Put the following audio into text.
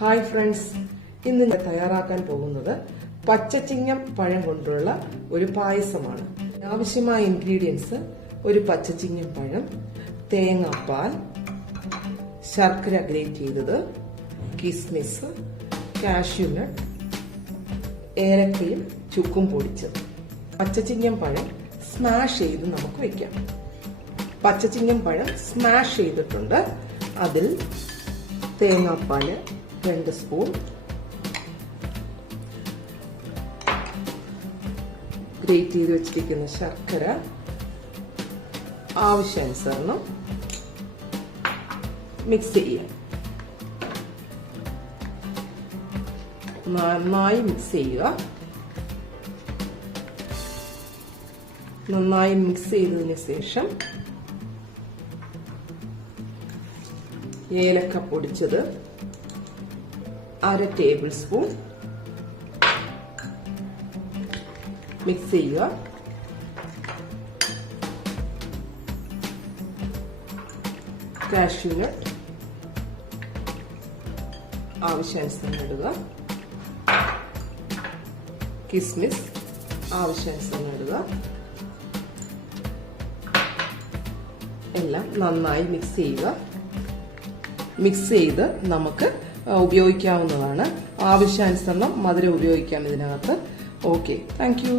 Hi friends, ഇന്ന് ഞാൻ തയ്യാറാക്കാൻ പോകുന്നത് പച്ചച്ചിങ്ങം പഴം കൊണ്ടുള്ള ഒരു പായസമാണ്. ആവശ്യമായ ഇൻഗ്രീഡിയൻസ്: ഒരു പച്ചച്ചിങ്ങം പഴം, തേങ്ങാപ്പാൽ, ശർക്കര ഗ്രേറ്റ് ചെയ്തത്, കിസ്മിസ്, കാഷ്യൂ നട്ട്, ഏലക്കയും ചുക്കും പൊടിച്ചത്. പച്ചച്ചിങ്ങം പഴം സ്മാഷ് ചെയ്ത് നമുക്ക് വെക്കാം. പച്ചച്ചിങ്ങം പഴം സ്മാഷ് ചെയ്തിട്ടുണ്ട്. അതിൽ തേങ്ങാപ്പാല് 2 സ്പൂൺ, ഗ്രേറ്റ് ചെയ്ത് വെച്ചിരിക്കുന്ന ശർക്കര ആവശ്യാനുസരണം മിക്സ് ചെയ്യാം. നന്നായി മിക്സ് ചെയ്യുക. നന്നായി മിക്സ് ചെയ്തതിന് ശേഷം ഏലക്ക പൊടിച്ചത് 1/2 ടേബിൾ സ്പൂൺ മിക്സ് ചെയ്യുക. കാഷ്യൂ നട്ട് ആവശ്യാനുസരണം ഇടുക. കിസ്മിസ് ആവശ്യാനുസരണം ഇടുക. എല്ലാം നന്നായി മിക്സ് ചെയ്യുക. മിക്സ് ചെയ്ത് നമുക്ക് ഉപയോഗിക്കാവുന്നതാണ്. ആവശ്യാനുസരണം മധുരം ഉപയോഗിക്കാം ഇതിനകത്ത്. Okay, thank you.